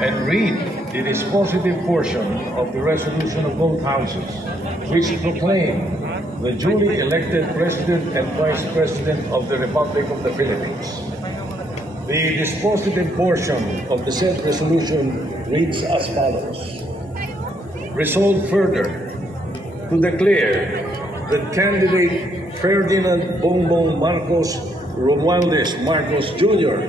and read the dispositive portion of the resolution of both houses, which proclaim the duly elected President and Vice President of the Republic of the Philippines. The dispositive portion of the said resolution reads as follows. Resolved further to declare that candidate Ferdinand Bongbong Marcos Romualdez Marcos Jr.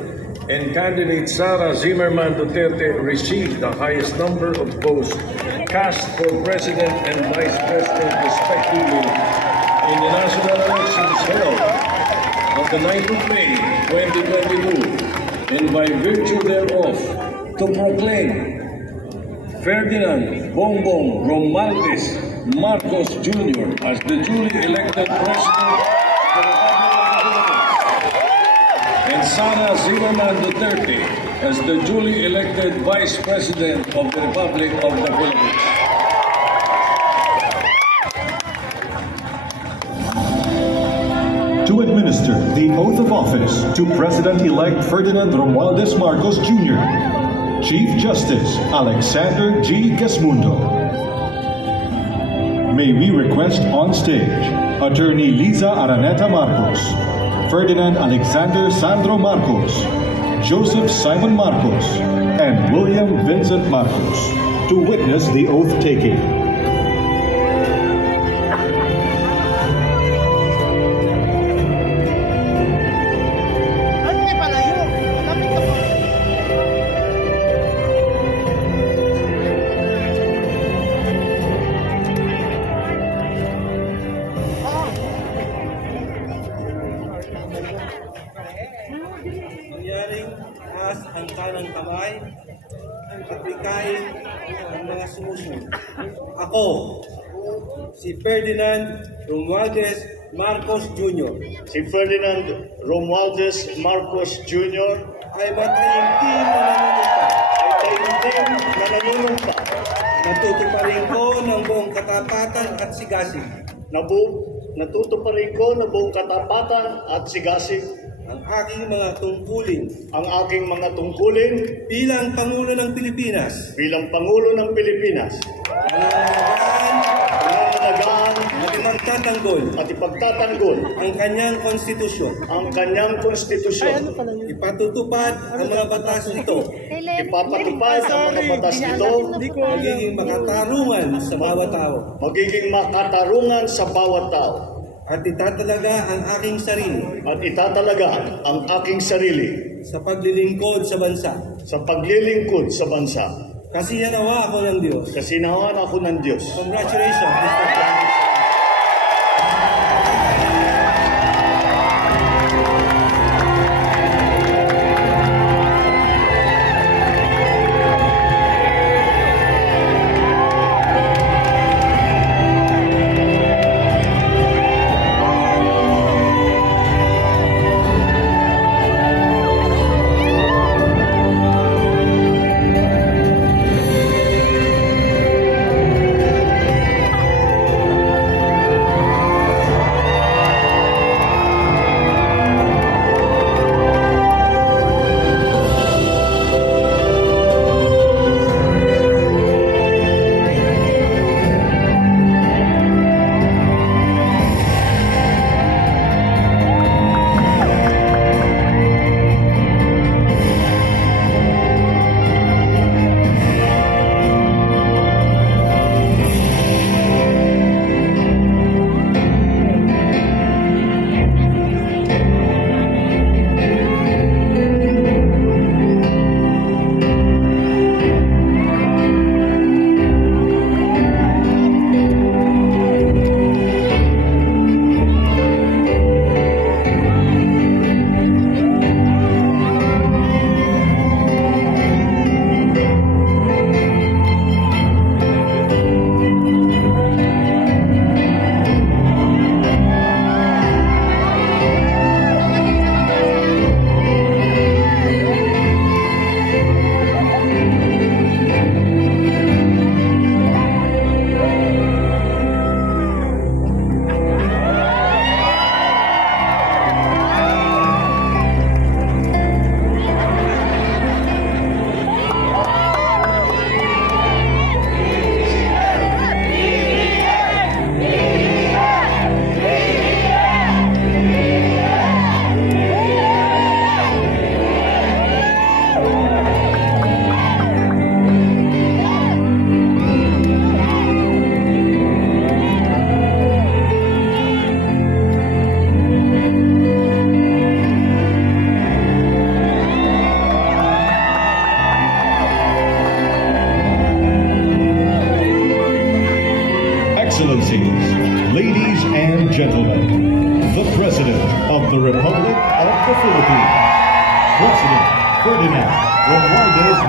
and candidate Sara Zimmerman Duterte received the highest number of votes cast for President and Vice President respectively in the national elections held on the 9th of May 2022, and by virtue thereof to proclaim Ferdinand Bongbong Romualdez Marcos Jr. as the duly elected President of the Republic of the Philippines, and Sara Zimmerman Duterte as the duly elected Vice President of the Republic of the Philippines. To administer the oath of office to President-elect Ferdinand Romualdez Marcos Jr., Chief Justice Alexander G. Gesmundo. May we request on stage Attorney Liza Araneta Marcos, Ferdinand Alexander Sandro Marcos, Joseph Simon Marcos, and William Vincent Marcos to witness the oath taking. Mangyaring taas ang kanang kamay at bigkain ang mga sumusunod. Ako, si Ferdinand Romualdez Marcos Jr. Si Ferdinand Romualdez Marcos Jr. ay mataimtim na nanunumpa. Natutuparin ko ng buong katapatan at sigasig. Natutuparin ko ng buong katapatan at sigasig Ang aking mga tungkulin bilang Pangulo ng Pilipinas. Pangulo ng Pilipinas. Nangangalagaan at ipagtatanggol ang kanyang konstitusyon. Ipatutupad ang mga batas nito. Ipapatupad ang mga batas nito. Magiging makatarungan sa bawat tao. At itatalaga ang aking sarili sa paglilingkod sa bansa. Kasinawa ako ng Diyos. Congratulations, Mr. President.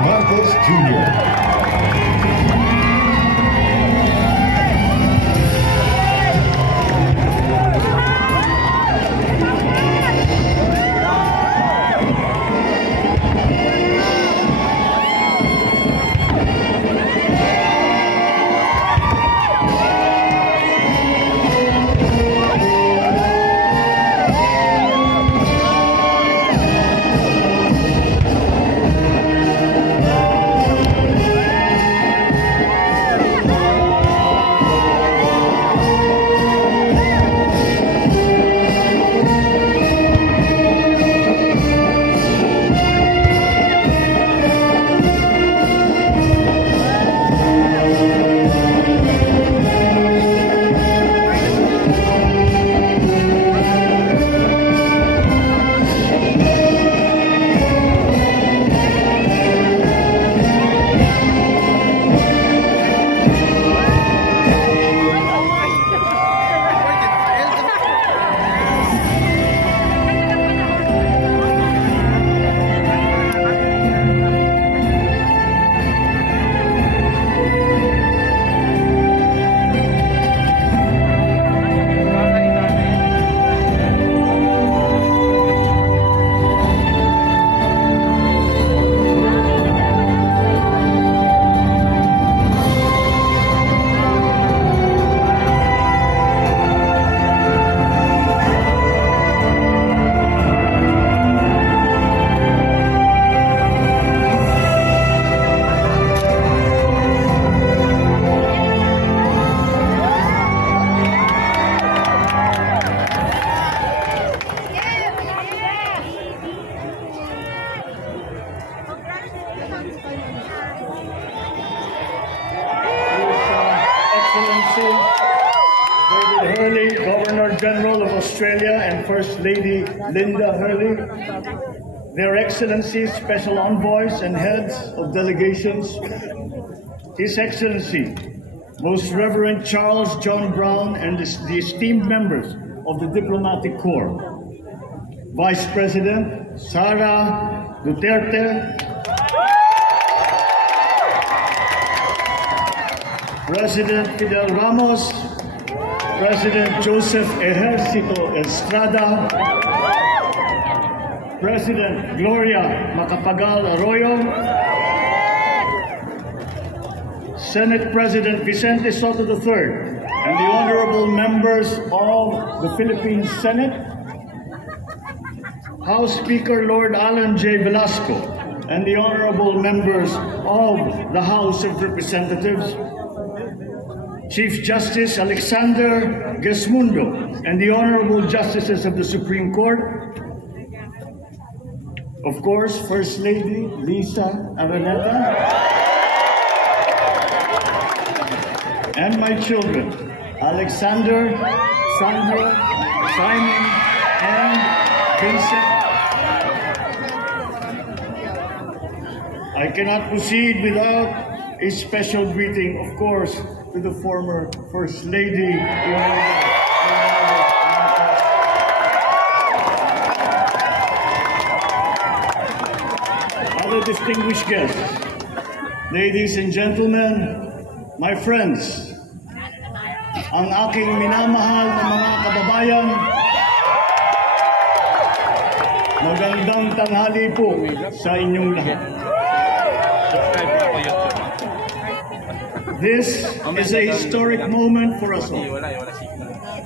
Marcos Jr. Excellency David Hurley, Governor General of Australia, and First Lady Linda Hurley, Their Excellencies, Special Envoys, and Heads of Delegations, His Excellency, Most Reverend Charles John Brown, and the esteemed members of the Diplomatic Corps, Vice President Sara Duterte, President Fidel Ramos, President Joseph Ejercito Estrada, President Gloria Macapagal Arroyo, Senate President Vicente Soto III, and the honorable members of the Philippine Senate, House Speaker Lord Alan J. Velasco, and the honorable members of the House of Representatives, Chief Justice Alexander Gesmundo, and the honorable justices of the Supreme Court, of course, First Lady Lisa Araneta, and my children, Alexander, Sandra, Simon, and Vincent. I cannot proceed without a special greeting, of course, to the former First Lady, other distinguished guests, ladies and gentlemen, my friends, ang aking minamahal na mga kababayan, magandang tanghali po sa inyong lahat. This is a historic moment for us all.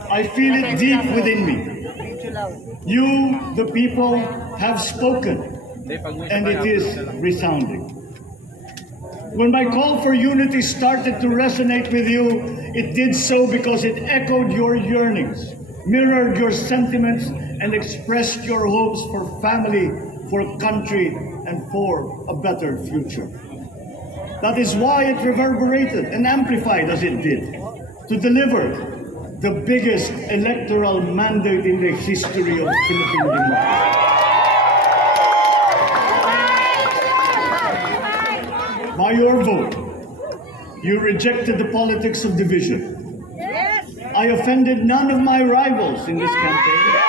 I feel it deep within me. You, the people, have spoken, and it is resounding. When my call for unity started to resonate with you, it did so because it echoed your yearnings, mirrored your sentiments, and expressed your hopes for family, for country, and for a better future. That is why it reverberated and amplified as it did, to deliver the biggest electoral mandate in the history of Philippine democracy. By your vote, you rejected the politics of division. I offended none of my rivals in this campaign.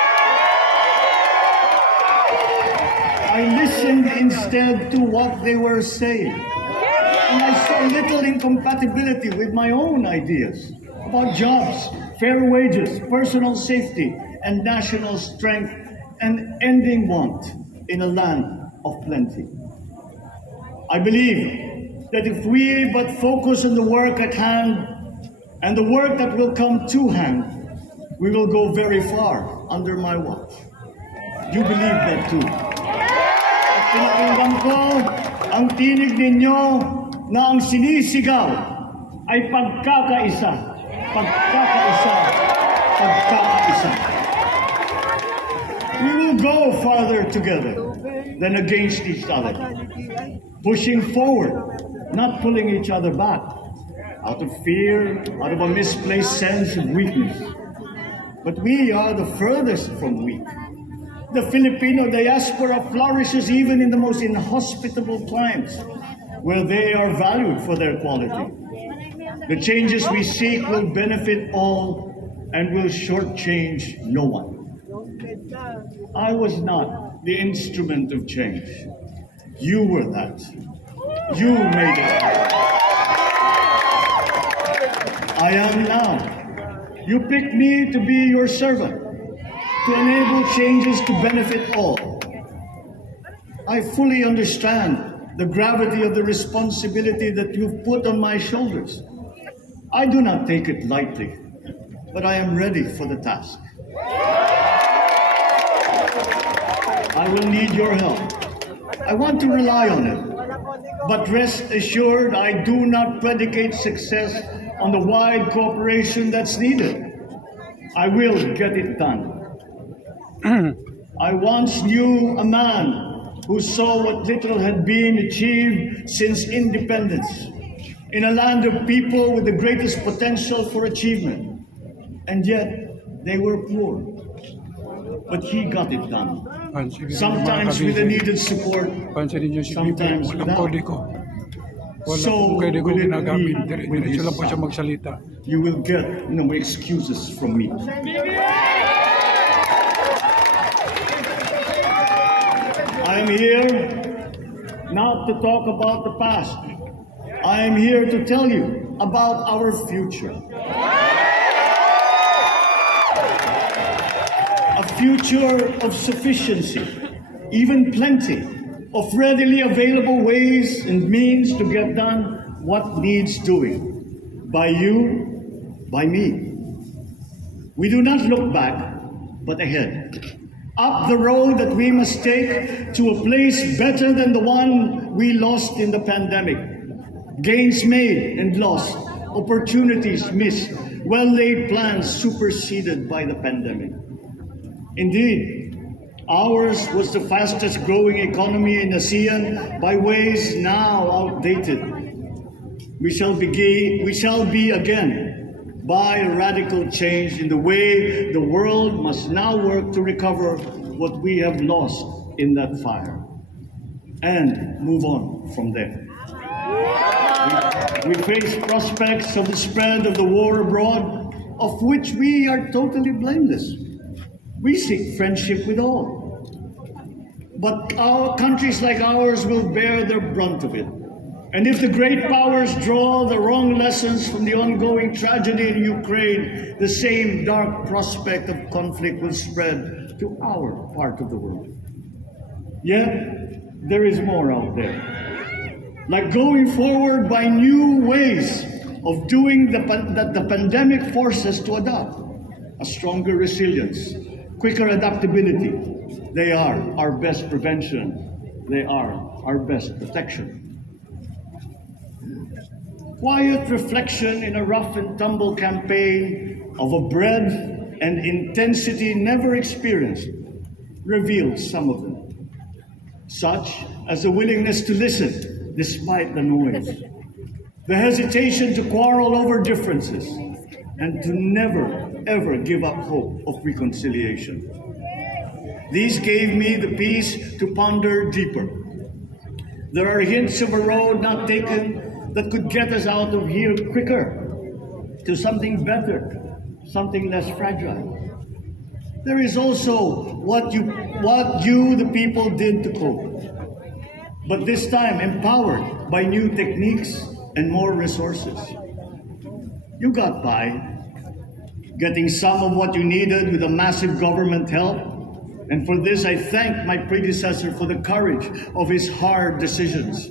I I listened instead to what they were saying. And I saw little incompatibility with my own ideas about jobs, fair wages, personal safety, and national strength, and ending want in a land of plenty. I believe that if we but focus on the work at hand and the work that will come to hand, we will go very far under my watch. You believe that too. At pinakinggan ko ang tinig ninyo na ang sinisigaw ay pagkakaisa, pagkakaisa, pagkakaisa. We will go farther together than against each other, pushing forward, not pulling each other back, out of fear, out of a misplaced sense of weakness. But we are the furthest from weak. The Filipino diaspora flourishes even in the most inhospitable times, where they are valued for their quality. The changes we seek will benefit all and will shortchange no one. I was not the instrument of change. You were that. You made it. I am now. You picked me to be your servant, to enable changes to benefit all. I fully understand the gravity of the responsibility that you've put on my shoulders. I do not take it lightly, but I am ready for the task. I will need your help. I want to rely on it, but rest assured I do not predicate success on the wide cooperation that's needed. I will get it done. I once knew a man who saw what little had been achieved since independence in a land of people with the greatest potential for achievement, and yet they were poor. But he got it done. Sometimes with the needed support, sometimes without. So will it be with his son. You will get no excuses from me. I am here not to talk about the past. I am here to tell you about our future. A future of sufficiency, even plenty, of readily available ways and means to get done what needs doing, by you, by me. We do not look back, but ahead, up the road that we must take to a place better than the one we lost in the pandemic. Gains made and lost, opportunities missed, well-laid plans superseded by the pandemic. Indeed, ours was the fastest growing economy in ASEAN by ways now outdated. We shall be again by a radical change in the way the world must now work to recover what we have lost in that fire and move on from there. We face prospects of the spread of the war abroad, of which we are totally blameless. We seek friendship with all. But countries like ours will bear the brunt of it. And if the great powers draw the wrong lessons from the ongoing tragedy in Ukraine, the same dark prospect of conflict will spread to our part of the world. Yet, there is more out there. Like going forward by new ways of doing that the pandemic forces to adopt. A stronger resilience, quicker adaptability. They are our best prevention. They are our best protection. Quiet reflection in a rough and tumble campaign of a breadth and intensity never experienced reveals some of them, such as the willingness to listen despite the noise, the hesitation to quarrel over differences, and to never, ever give up hope of reconciliation. These gave me the peace to ponder deeper. There are hints of a road not taken that could get us out of here quicker to something better, something less fragile. There is also what what you, the people, did to cope. But this time, empowered by new techniques and more resources. You got by, getting some of what you needed with a massive government help. And for this, I thank my predecessor for the courage of his hard decisions.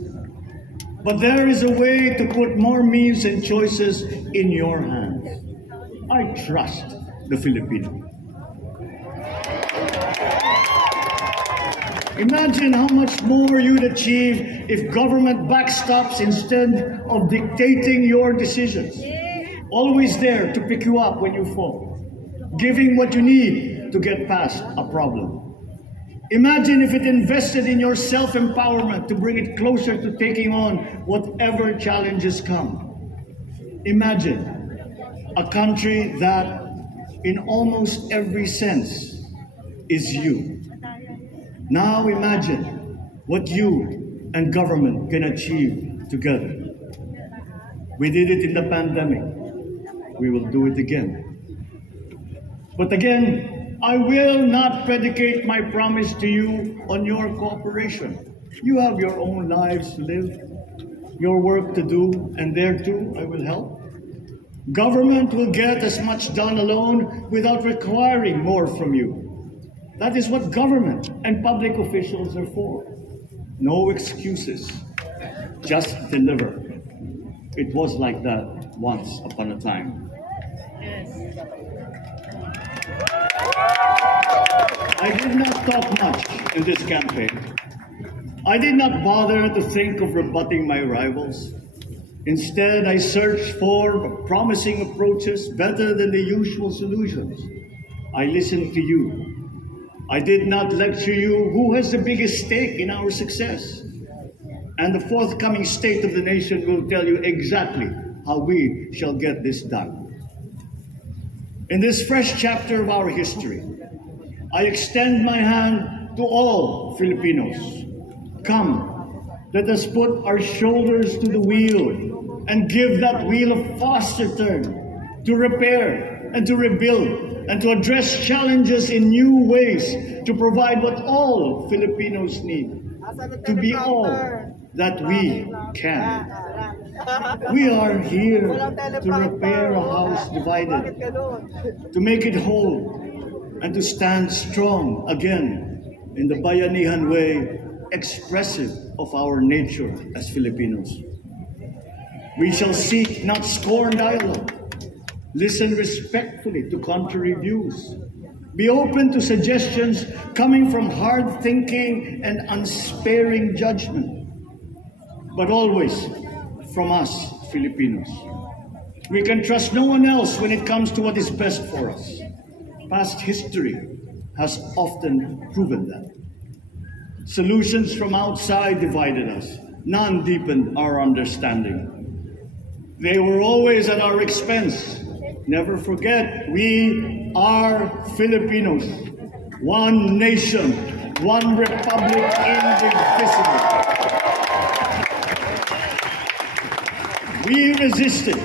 But there is a way to put more means and choices in your hands. I trust the Filipino. Imagine how much more you'd achieve if government backstops instead of dictating your decisions. Always there to pick you up when you fall, giving what you need to get past a problem. Imagine if it invested in your self-empowerment to bring it closer to taking on whatever challenges come. Imagine a country that, in almost every sense, is you. Now imagine what you and government can achieve together. We did it in the pandemic. We will do it again. But again, I will not predicate my promise to you on your cooperation. You have your own lives to live, your work to do, and there too I will help. Government will get as much done alone without requiring more from you. That is what government and public officials are for. No excuses, just deliver. It was like that once upon a time. I did not talk much in this campaign. I did not bother to think of rebutting my rivals. Instead, I searched for promising approaches better than the usual solutions. I listened to you. I did not lecture you who has the biggest stake in our success. And the forthcoming State of the Nation will tell you exactly how we shall get this done. In this fresh chapter of our history, I extend my hand to all Filipinos. Come, let us put our shoulders to the wheel and give that wheel a faster turn to repair and to rebuild and to address challenges in new ways to provide what all Filipinos need, to be all that we can. We are here to repair a house divided, to make it whole, and to stand strong again in the Bayanihan way, expressive of our nature as Filipinos. We shall seek, not scorn dialogue. Listen respectfully to contrary views. Be open to suggestions coming from hard thinking and unsparing judgment. But always from us, Filipinos. We can trust no one else when it comes to what is best for us. Past history has often proven that. Solutions from outside divided us. None deepened our understanding. They were always at our expense. Never forget, we are Filipinos. One nation, one republic, indivisible. We resisted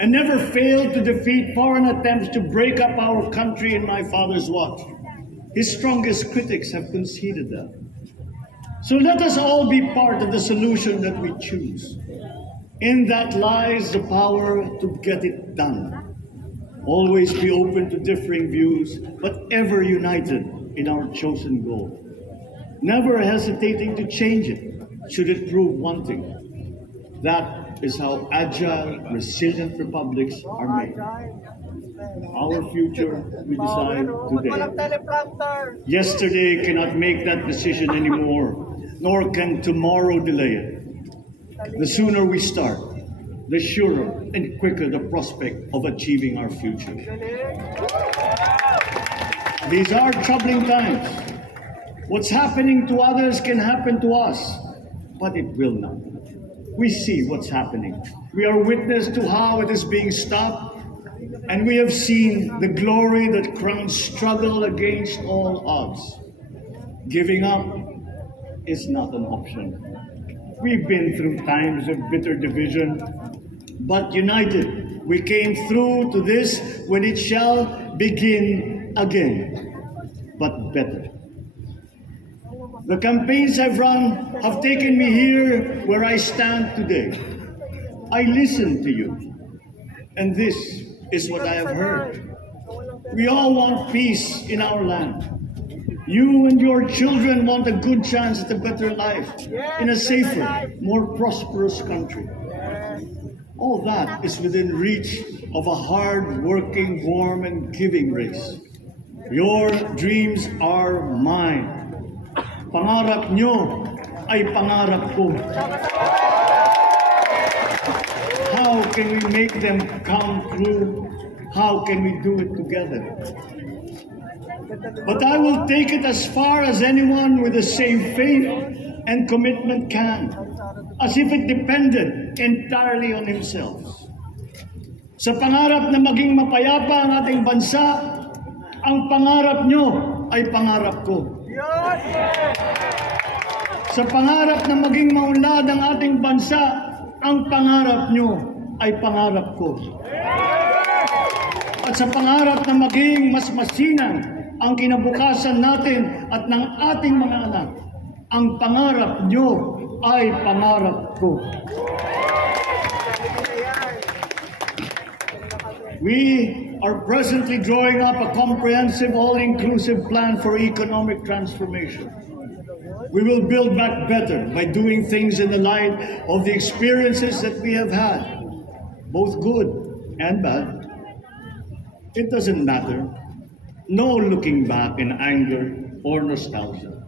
and never failed to defeat foreign attempts to break up our country in my father's watch. His strongest critics have conceded that. So let us all be part of the solution that we choose. In that lies the power to get it done. Always be open to differing views, but ever united in our chosen goal. Never hesitating to change it, should it prove wanting. That is how agile, resilient republics are made. Our future, we decide today. Yesterday cannot make that decision anymore, nor can tomorrow delay it. The sooner we start, the surer and quicker the prospect of achieving our future. These are troubling times. What's happening to others can happen to us, but it will not. We see what's happening. We are witness to how it is being stopped, and we have seen the glory that crowns struggle against all odds. Giving up is not an option. We've been through times of bitter division, but united, we came through to this when it shall begin again, but better. The campaigns I've run have taken me here where I stand today. I listened to you, and this is what I have heard. We all want peace in our land. You and your children want a good chance at a better life in a safer, more prosperous country. All that is within reach of a hard-working, warm, and giving race. Your dreams are mine. Pangarap nyo ay pangarap ko. How can we make them come true? How can we do it together? But I will take it as far as anyone with the same faith and commitment can, as if it depended entirely on himself. Sa pangarap na maging mapayapa ang ating bansa, ang pangarap nyo ay pangarap ko. Sa pangarap na maging maunlad ang ating bansa, ang pangarap nyo ay pangarap ko. At sa pangarap na maging mas masinang ang kinabukasan natin at ng ating mga anak, ang pangarap nyo ay pangarap ko. We are presently drawing up a comprehensive, all-inclusive plan for economic transformation. We will build back better by doing things in the light of the experiences that we have had, both good and bad. It doesn't matter. No looking back in anger or nostalgia.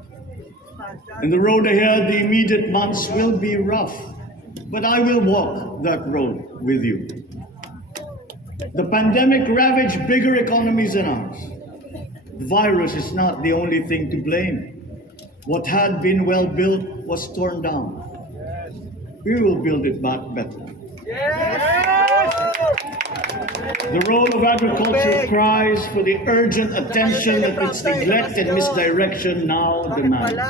In the road ahead, the immediate months will be rough, but I will walk that road with you. The pandemic ravaged bigger economies than ours. The virus is not the only thing to blame. What had been well built was torn down. We will build it back better. The role of agriculture cries for the urgent attention that its neglect and misdirection now demand.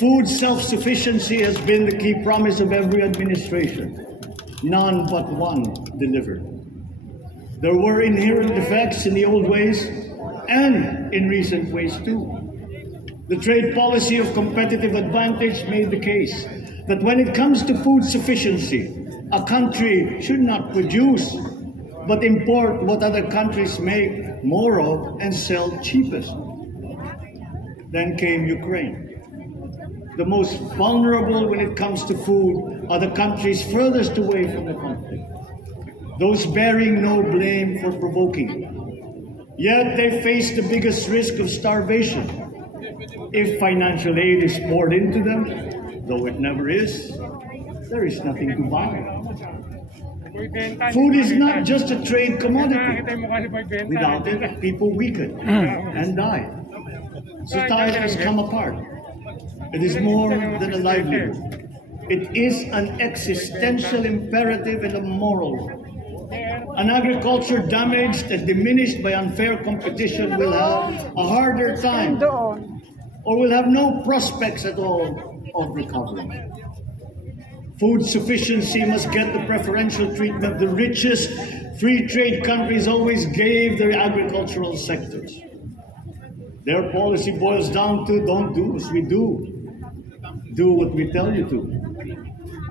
Food self-sufficiency has been the key promise of every administration. None but one delivered. There were inherent defects in the old ways and in recent ways too. The trade policy of competitive advantage made the case that when it comes to food sufficiency, a country should not produce but import what other countries make more of and sell cheapest. Then came Ukraine. The most vulnerable when it comes to food are the countries furthest away from the conflict, those bearing no blame for provoking it. Yet they face the biggest risk of starvation. If financial aid is poured into them, though it never is, there is nothing to buy. Food is not just a trade commodity. Without it, people weaken and die. Society has come apart. It is more than a livelihood. It is an existential imperative and a moral one. An agriculture damaged and diminished by unfair competition will have a harder time or will have no prospects at all of recovery. Food sufficiency must get the preferential treatment the richest free trade countries always gave their agricultural sectors. Their policy boils down to don't do as we do. Do what we tell you to.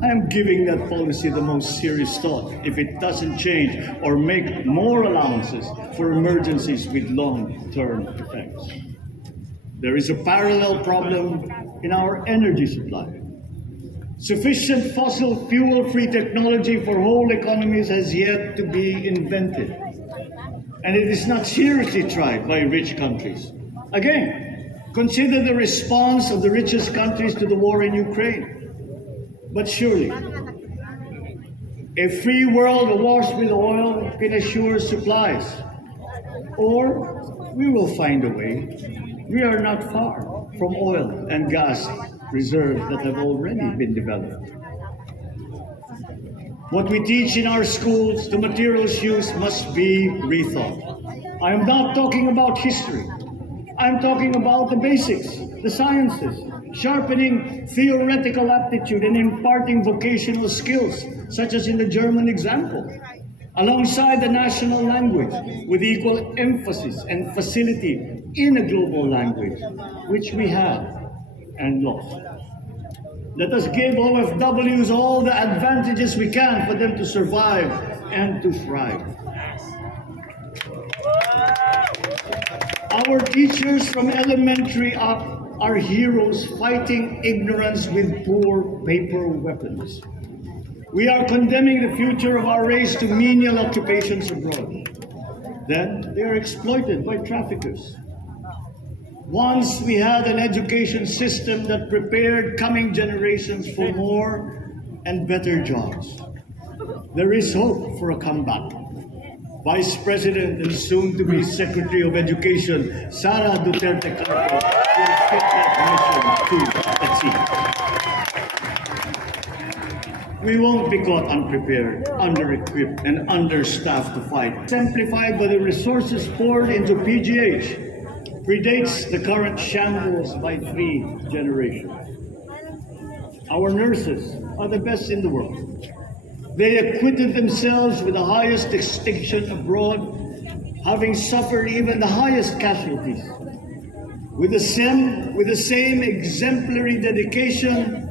I am giving that policy the most serious thought if it doesn't change or make more allowances for emergencies with long-term effects. There is a parallel problem in our energy supply. Sufficient fossil fuel-free technology for whole economies has yet to be invented. And it is not seriously tried by rich countries. Again, consider the response of the richest countries to the war in Ukraine. But surely, a free world awash with oil can assure supplies. Or we will find a way. We are not far from oil and gas reserves that have already been developed. What we teach in our schools, the materials used must be rethought. I am not talking about history. I'm talking about the basics, the sciences, sharpening theoretical aptitude and imparting vocational skills, such as in the German example, alongside the national language with equal emphasis and facility in a global language, which we have. and lost. Let us give OFWs all the advantages we can for them to survive and to thrive. Our teachers from elementary up are heroes fighting ignorance with poor paper weapons. We are condemning the future of our race to menial occupations abroad. Then they are exploited by traffickers. Once we had an education system that prepared coming generations for more and better jobs. There is hope for a comeback. Vice President and soon-to-be Secretary of Education, Sara Duterte Carpio, will fit that mission to a T. We won't be caught unprepared, under-equipped, and understaffed to fight. Exemplified by the resources poured into PGH, predates the current shambles by 3 generations. Our nurses are the best in the world. They acquitted themselves with the highest distinction abroad, having suffered even the highest casualties. With the same exemplary dedication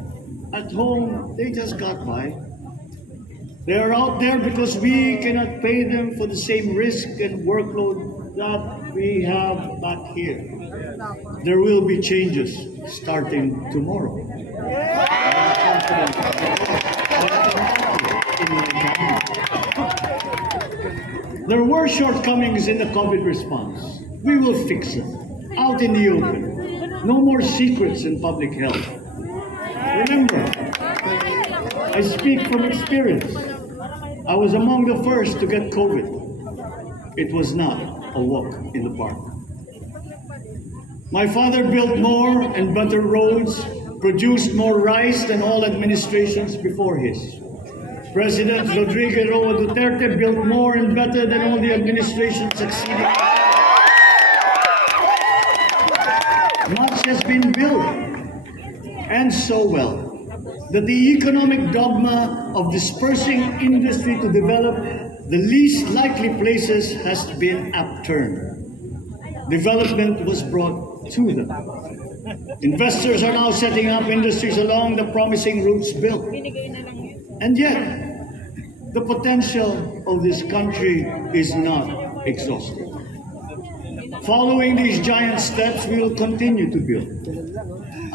at home, they just got by. They are out there because we cannot pay them for the same risk and workload that we have back here. There will be changes starting tomorrow. There were shortcomings in the COVID response. We will fix it. Out in the open. No more secrets in public health. Remember, I speak from experience. I was among the first to get COVID. It was not a walk in the park. My father built more and better roads, produced more rice than all administrations before his. President Rodrigo Roa Duterte built more and better than all the administrations succeeding. Much has been built, and so well, that the economic dogma of dispersing industry to develop the least likely places has been upturned. Development was brought to them. Investors are now setting up industries along the promising routes built. And yet, the potential of this country is not exhausted. Following these giant steps, we will continue to build.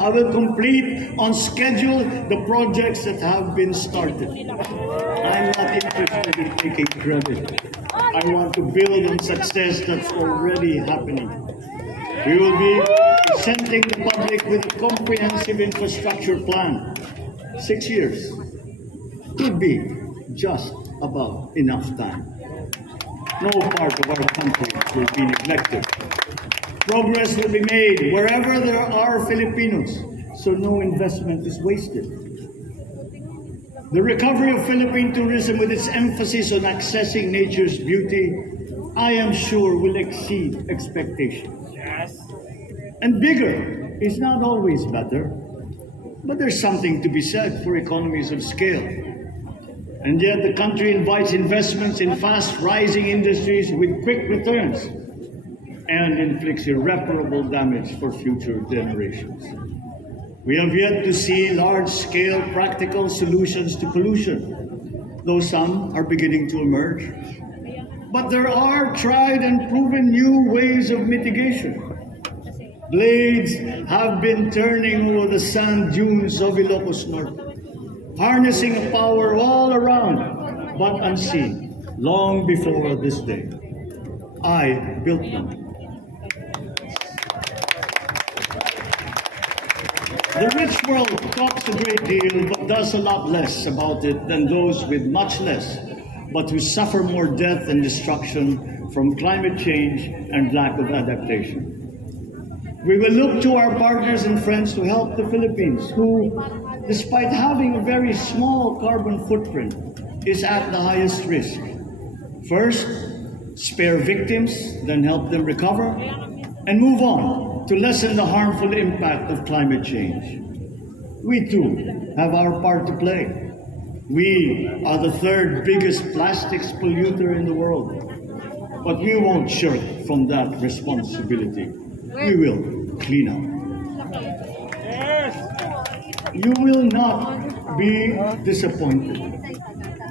I will complete on schedule the projects that have been started. I'm not interested in taking credit. I want to build on success that's already happening. We will be presenting the public with a comprehensive infrastructure plan. 6 years could be just about enough time. No part of our country will be neglected. Progress will be made wherever there are Filipinos, so no investment is wasted. The recovery of Philippine tourism with its emphasis on accessing nature's beauty, I am sure will exceed expectations. And bigger is not always better, but there's something to be said for economies of scale. And yet the country invites investments in fast-rising industries with quick returns and inflicts irreparable damage for future generations. We have yet to see large-scale practical solutions to pollution, though some are beginning to emerge. But there are tried and proven new ways of mitigation. Blades have been turning over the sand dunes of Ilocos Norte, harnessing a power all around, but unseen, long before this day. I built them. The rich world talks a great deal, but does a lot less about it than those with much less, but who suffer more death and destruction from climate change and lack of adaptation. We will look to our partners and friends to help the Philippines, who, despite having a very small carbon footprint, is at the highest risk. First, spare victims, then help them recover, and move on to lessen the harmful impact of climate change. We too have our part to play. We are the third biggest plastics polluter in the world, but we won't shirk from that responsibility. We will clean up. you will not be disappointed.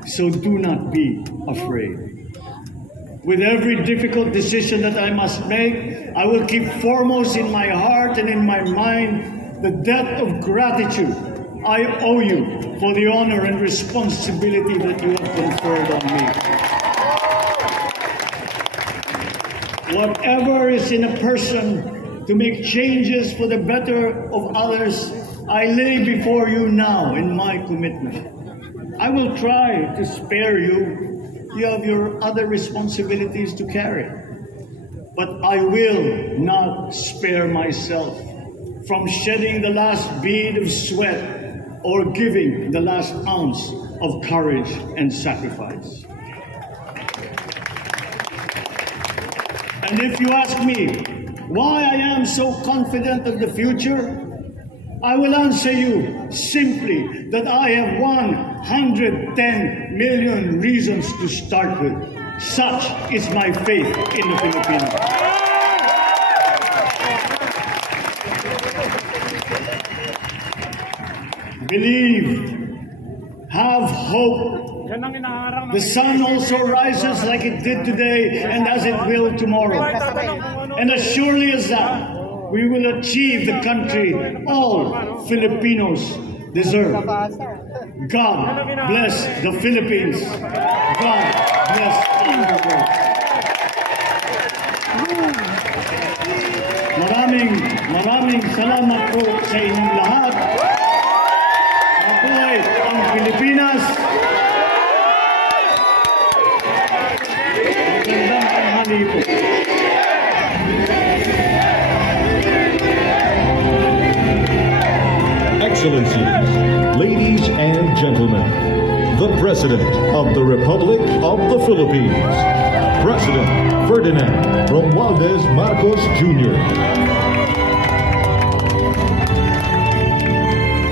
So do not be afraid. With every difficult decision that I must make, I will keep foremost in my heart and in my mind the debt of gratitude I owe you for the honor and responsibility that you have conferred on me. Whatever is in a person to make changes for the better of others, I lay before you now in my commitment. I will try to spare you. You have your other responsibilities to carry. But I will not spare myself from shedding the last bead of sweat or giving the last ounce of courage and sacrifice. And if you ask me why I am so confident of the future, I will answer you simply that I have 110 million reasons to start with. Such is my faith in the Philippines. Believe, have hope. The sun also rises like it did today and as it will tomorrow. And as surely as that, we will achieve the country all Filipinos deserve. God bless the Philippines. God bless the world. Maraming salamat po sa inyong lahat. Mabuhay ang Pilipinas. Magandang tanghali po. Excellencies, ladies and gentlemen, the President of the Republic of the Philippines, President Ferdinand Romualdez Marcos Jr.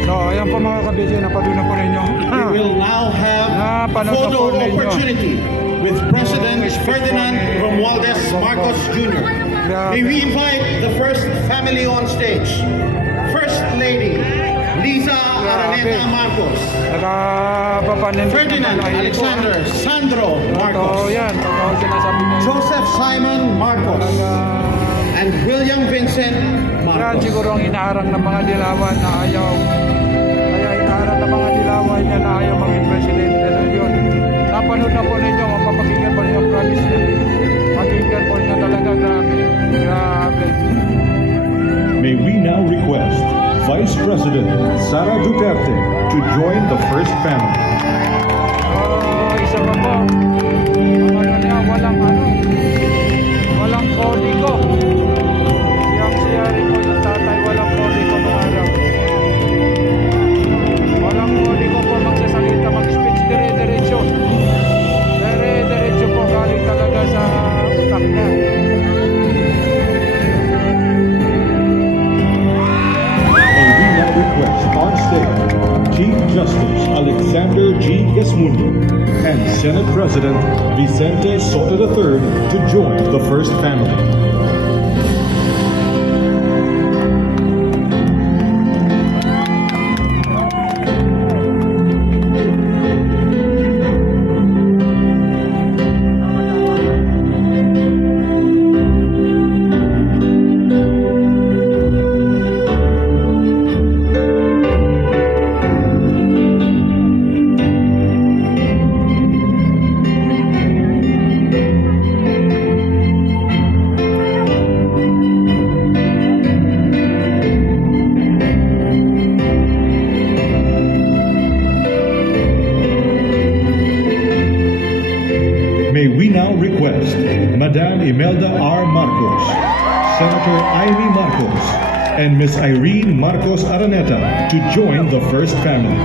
So, ayan po mga kabisyo, napanood na po ninyo. We will now have photo opportunity with President Ferdinand Romualdez Marcos Jr. May we invite the first family on stage. First Lady Liza Araneta Marcos, Ferdinand Alexander Sandro Marcos, Joseph Simon Marcos, and William Vincent Yan Marcos. siguro ang inaharang ng mga dilawan na ayaw. Kaya inaharang ng mga dilawan niya na ayaw maging presidente na yun. Napanood na po ninyo, mapapakinggan po ninyo ang promise niya. Pakinggan po ninyo talaga, grabe. Grabe. May we now request Vice President Sara Duterte to join the first family. Isa pa po. Ang ano niya, walang kodigo. Siya rin po yung tatay, walang kodigo nung araw. Walang kodigo po magsasalita, mag-speech dire-diretso. Dire-diretso po galing talaga sa utak niya. May we now request on stage Chief Justice Alexander G. Gasmundo and Senate President Vicente Soto III to join the first family. May we now request Madam Imelda R. Marcos, Senator Amy Marcos, and Ms. Irene Marcos Araneta to join the first family.